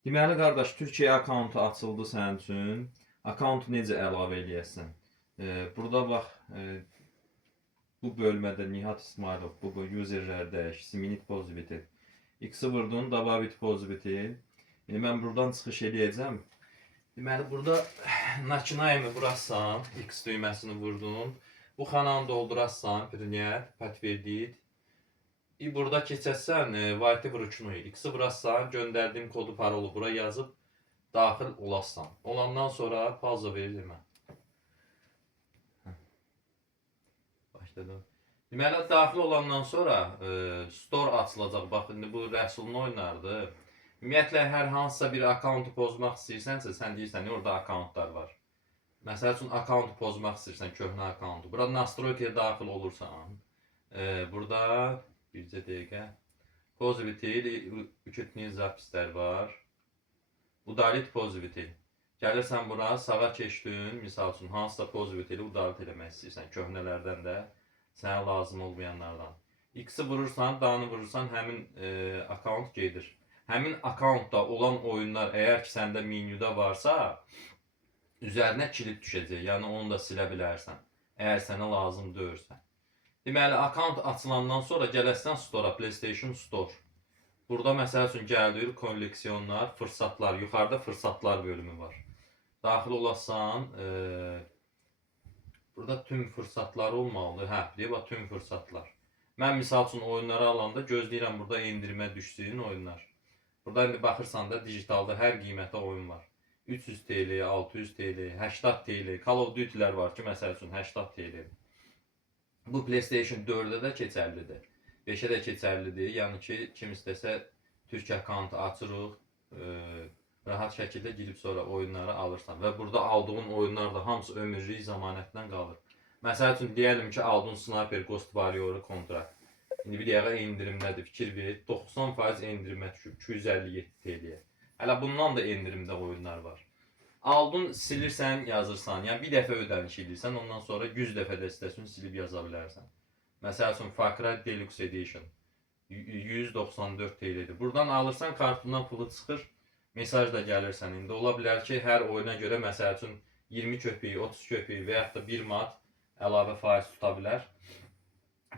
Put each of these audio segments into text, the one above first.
Deməli qardaş, Türkiyə akkauntu açıldı sənin üçün. Akkauntu necə əlavə eləyəsən? Burada bax, bu bölmədə Nihat İsmailov, bu userlər dəyiş, Siminit Poziviti. X-i vurdun, Dabavit Poziviti. Yəni mən buradan çıxış eləyəcəm. Deməli burada Начинаем burassan, X düyməsini vurdun. Bu xananı doldurarsan, Prinyat, Patverdit. Burada keçəsən, Vaytı vuruşunu, X-i vurarsan, göndərdiyim kodu, parolu bura yazıb daxil olassan. Olandan sonra pauza verir mən. Başladım. Deməli, daxil olandan sonra store açılacaq. Bax, indi bu Rəsulun oyunlardır. Ümumiyyətlə, hər hansısa bir akkauntu pozmaq istəyirsənsə, sən deyirsən, orada akkauntlar var. Məsəl üçün, akkauntu pozmaq istəyirsən, köhnə akkauntu. Burada Nastroykiyə daxil olursan. Burada bircə dəqiqə. Poziviti, üçütünün zapislər var. Udalit poziviti. Gəlirsən bura, sağa keçdin, misal üçün, hansısa poziviti ilə udalit eləmək istəyirsən, köhnələrdən də, sənə lazım olmayanlardan. X-i vurursan, D'ni vurursan, həmin akkaunt gedir. Həmin akkauntda olan oyunlar, əgər ki, səndə menyuda varsa, üzərinə kilit düşəcək, yəni onu da silə bilərsən, əgər sənə lazım deyirsən. Deməli, akkaunt açılandan sonra gələsən Store'a, PlayStation Store. Burada məsəl üçün gəldir, kolleksiyonlar, fırsatlar, yuxarıda fırsatlar bölümü var. Daxil olasan, burada tüm fırsatlar olmalıdır. Hə, deyib, tüm fırsatlar. Mən misal üçün oyunları alanda gözləyirəm burada endirimə düşdüyün oyunlar. Burada indi baxırsan da dijitalda hər qiymətə oyun var. 300 TL, 600 TL, 80 TL, Call of Duty-lər var ki, məsəl üçün 80 TL. Bu PlayStation 4-də də keçərlidir. 5-ə də keçərlidir. Yəni ki, kim istəsə Türk akkauntu açırıq, rahat şəkildə girib sonra oyunları alırsan. Və burada aldığın oyunlar da hamısı ömürlük zəmanətdən qalır. Məsəl üçün, deyəlim ki, aldın Sniper Ghost Warrior kontrakt. İndi bir dəqiqə endirimdədir, fikir ver. 90% endirimə düşüb, 257 TL-yə. Hələ bundan da endirimdə oyunlar var. Aldın, silirsən, yazırsan. Yəni, bir dəfə ödəniş edirsən, ondan sonra 100 dəfə də istəsən silib yaza bilərsən. Məsəl üçün, Far Cry Deluxe Edition 194 TL-dir. Buradan alırsan, kartından pulu çıxır, mesaj da gəlirsən. İndi ola bilər ki, hər oyuna görə, məsəl üçün, 20 köpük, 30 köpük və yaxud da 1 manat əlavə faiz tuta bilər.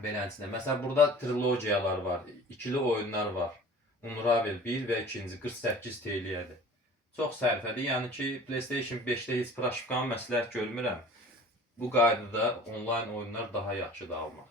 Beləncəsinə. Məsələn, burada trilogiyalar var, ikili oyunlar var. Unravel 1 və 2-ci 48 TL-yədir. Çox sərfədir. Yəni ki, PlayStation 5-də heç praşıqanı məsləhət görmürəm. Bu qaydada onlayn oyunlar daha yaxşıdır almaq.